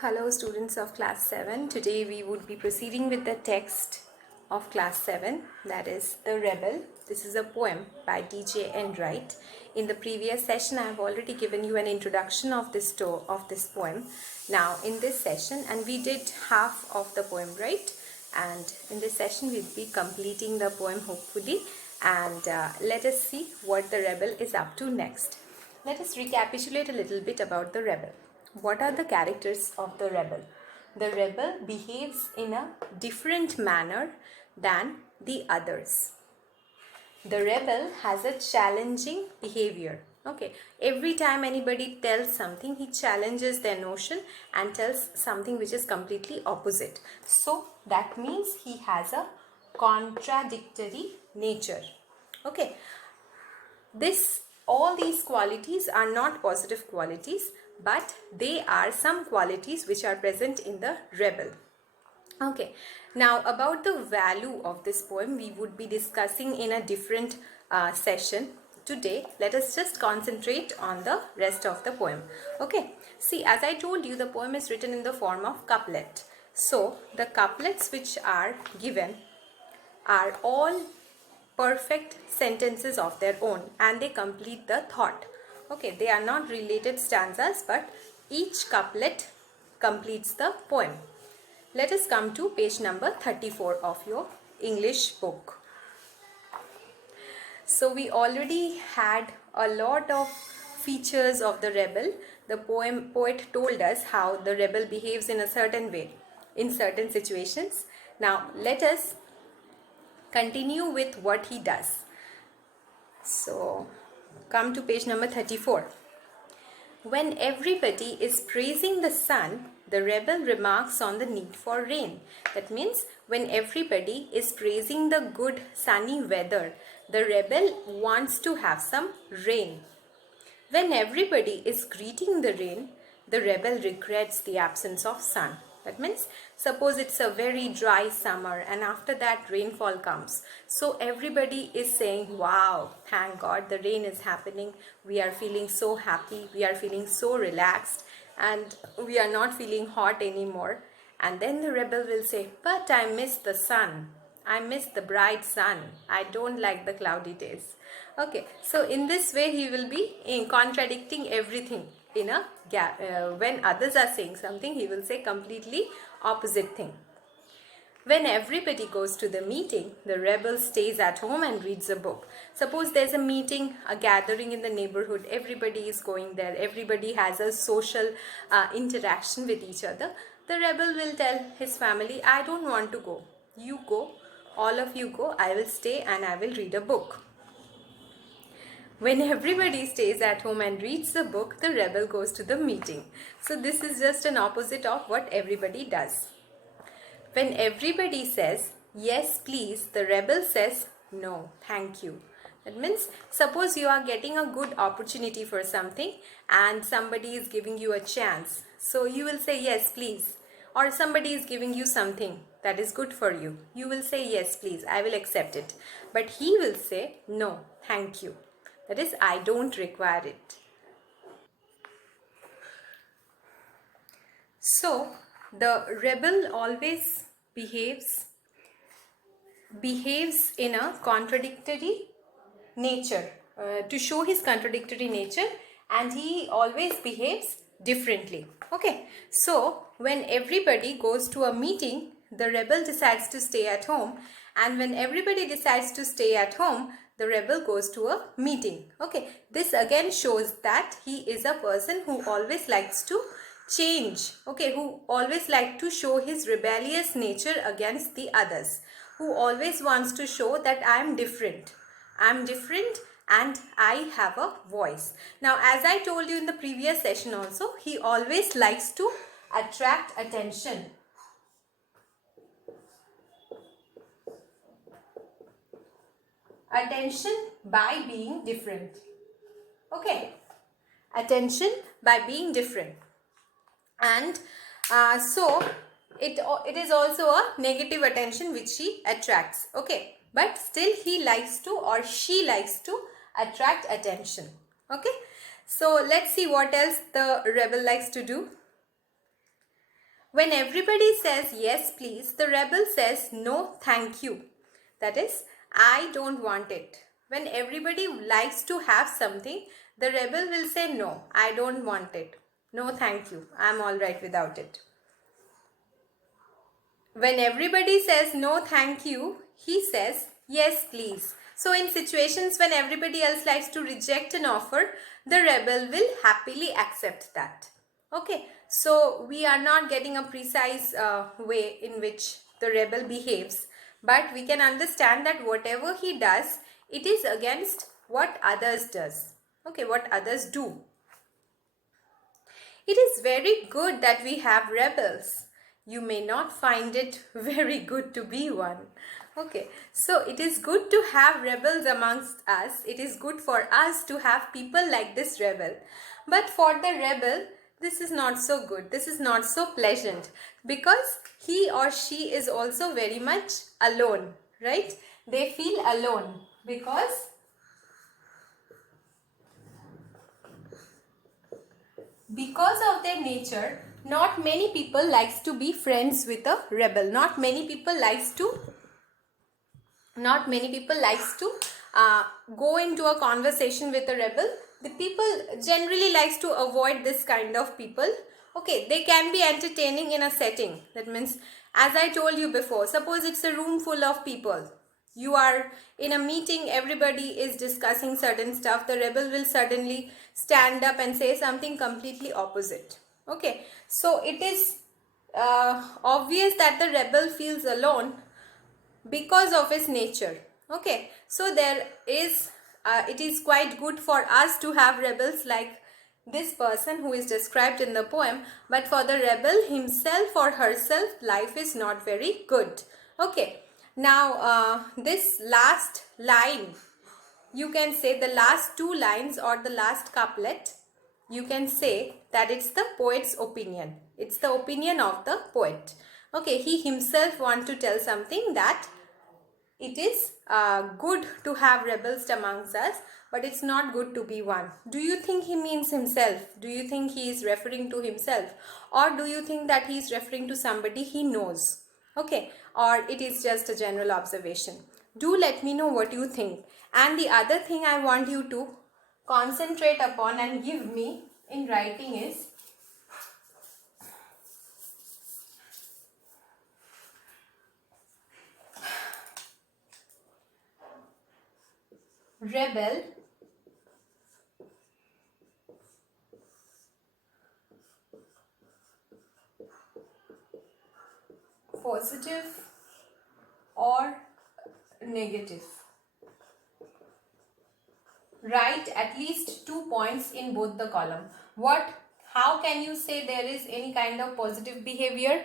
Hello students of class 7. Today we would be proceeding with the text of class 7, that is The Rebel. This is a poem by DJ Enright. In the previous session I have already given you an introduction of this poem. Now in this session, and we did half of the poem, right? And in this session we'll be completing the poem hopefully, and let us see what the rebel is up to next. Let us recapitulate a little bit about the rebel. What are the characters of the rebel? The rebel behaves in a different manner than the others. The rebel has a challenging behavior. Okay, every time anybody tells something, he challenges their notion and tells something which is completely opposite. So that means he has a contradictory nature. Okay, all these qualities are not positive qualities, but they are some qualities which are present in the rebel. Okay, now about the value of this poem we would be discussing in a different session. Today let us just concentrate on the rest of the poem. Okay, see, as I told you, the poem is written in the form of couplet. So the couplets which are given are all perfect sentences of their own, and they complete the thought. Okay, they are not related stanzas, but each couplet completes the poem. Let us come to page number 34 of your English book. So we already had a lot of features of the rebel. The poet told us how the rebel behaves in a certain way in certain situations. Now let us continue with what he does. So come to page number 34. When everybody is praising the sun, the rebel remarks on the need for rain. That means when everybody is praising the good sunny weather, the rebel wants to have some rain. When everybody is greeting the rain, the rebel regrets the absence of sun. That means, suppose it's a very dry summer and after that rainfall comes. So everybody is saying, wow, thank God the rain is happening. We are feeling so happy. We are feeling so relaxed and we are not feeling hot anymore. And then the rebel will say, but I miss the sun. I miss the bright sun. I don't like the cloudy days. Okay, so in this way he will be contradicting everything. When others are saying something, he will say completely opposite thing. When everybody goes to the meeting, the rebel stays at home and reads a book. Suppose there's a meeting, a gathering in the neighborhood, everybody is going there, everybody has a social interaction with each other. The rebel will tell his family, I don't want to go. You go, all of you go, I will stay and I will read a book. When everybody stays at home and reads the book, the rebel goes to the meeting. So this is just an opposite of what everybody does. When everybody says, yes please, the rebel says, no, thank you. That means, suppose you are getting a good opportunity for something and somebody is giving you a chance. So you will say, yes please. Or somebody is giving you something that is good for you. You will say, yes please, I will accept it. But he will say, no, thank you. That is, I don't require it. So the rebel always behaves in a contradictory nature, to show his contradictory nature, and he always behaves differently. Okay, so when everybody goes to a meeting, the rebel decides to stay at home, and when everybody decides to stay at home, the rebel goes to a meeting. Okay, this again shows that he is a person who always likes to change. Okay, who always like to show his rebellious nature against the others, who always wants to show that I am different. I'm different and I have a voice. Now, as I told you in the previous session also, he always likes to attract attention. Attention by being different. Okay. Attention by being different. And so it is also a negative attention which he attracts. Okay, but still he likes to, or she likes to attract attention. Okay, so let's see what else the rebel likes to do. When everybody says yes please, the rebel says no thank you. That is, I don't want it. When everybody likes to have something, the rebel will say no, I don't want it. No thank you, I'm alright without it. When everybody says no thank you, he says yes please. So in situations when everybody else likes to reject an offer, the rebel will happily accept that. Okay, so we are not getting a precise way in which the rebel behaves, but we can understand that whatever he does, it is against what others does. Okay, what others do. It is very good that we have rebels. You may not find it very good to be one. Okay, so it is good to have rebels amongst us. It is good for us to have people like this rebel. But for the rebel, this is not so good. This is not so pleasant because he or she is also very much alone, right? They feel alone because of their nature, not many people likes to be friends with a rebel. Not many people likes to go into a conversation with a rebel. The people generally likes to avoid this kind of people. Okay, they can be entertaining in a setting. That means, as I told you before, suppose it's a room full of people. You are in a meeting, everybody is discussing certain stuff. The rebel will suddenly stand up and say something completely opposite. Okay, so it is obvious that the rebel feels alone because of his nature. Okay, so there is it is quite good for us to have rebels like this person who is described in the poem, but for the rebel himself or herself, life is not very good. Okay, now this last line, you can say the last two lines or the last couplet, you can say that it's the poet's opinion. It's the opinion of the poet. Okay, he himself wants to tell something that it is good to have rebels amongst us, but it's not good to be one. Do you think he means himself? Do you think he is referring to himself? Or do you think that he is referring to somebody he knows? Okay, or it is just a general observation? Do let me know what you think. And the other thing I want you to concentrate upon and give me in writing is rebel, positive or negative. Write at least 2 points in both the column. How can you say there is any kind of positive behavior?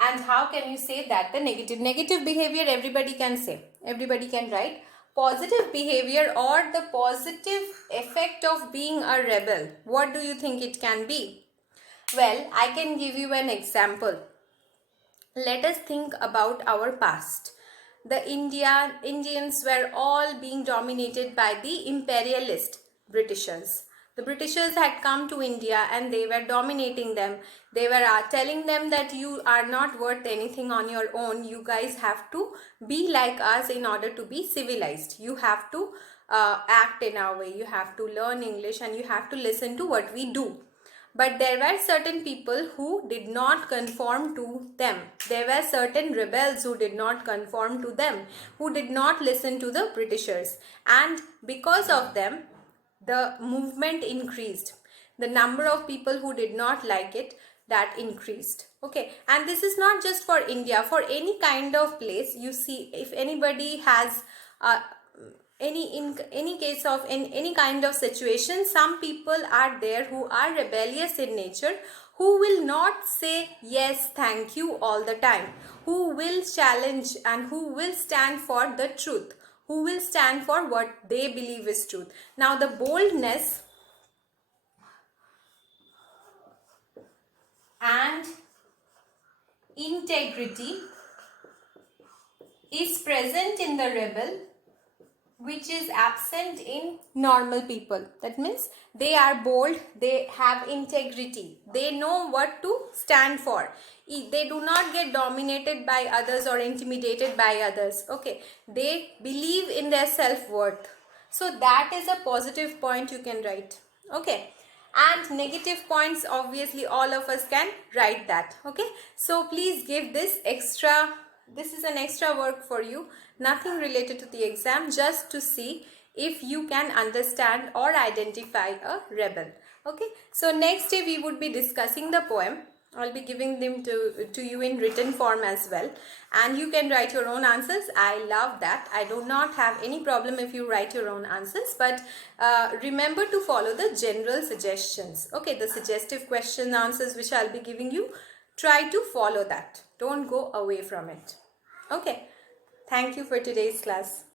And how can you say that the negative behavior everybody can say, everybody can write. Positive behavior or the positive effect of being a rebel, what do you think it can be? Well, I can give you an example. Let us think about our past. The Indians were all being dominated by the imperialist Britishers. The Britishers had come to India and they were dominating them. They were telling them that you are not worth anything on your own. You guys have to be like us in order to be civilized. You have to act in our way. You have to learn English and you have to listen to what we do. But there were certain people who did not conform to them. There were certain rebels who did not conform to them, who did not listen to the Britishers. And because of them, the movement increased. The number of people who did not like it, that increased. Okay, and this is not just for India. For any kind of place, you see, if anybody has any case of any kind of situation, some people are there who are rebellious in nature, who will not say yes thank you all the time, who will challenge and who will stand for the truth, who will stand for what they believe is truth. Now the boldness and integrity is present in the rebel which is absent in normal people. That means they are bold, they have integrity, they know what to stand for. They do not get dominated by others or intimidated by others. Okay, they believe in their self-worth. So that is a positive point you can write. Okay, and negative points, obviously all of us can write that. Okay, so please give this extra, this is an extra work for you, nothing related to the exam, just to see if you can understand or identify a rebel. Okay, so next day we would be discussing the poem. I'll be giving them to you in written form as well, and you can write your own answers. I love that. I do not have any problem if you write your own answers, but remember to follow the general suggestions. Okay, the suggestive question answers which I'll be giving you, try to follow that. Don't go away from it. Okay, thank you for today's class.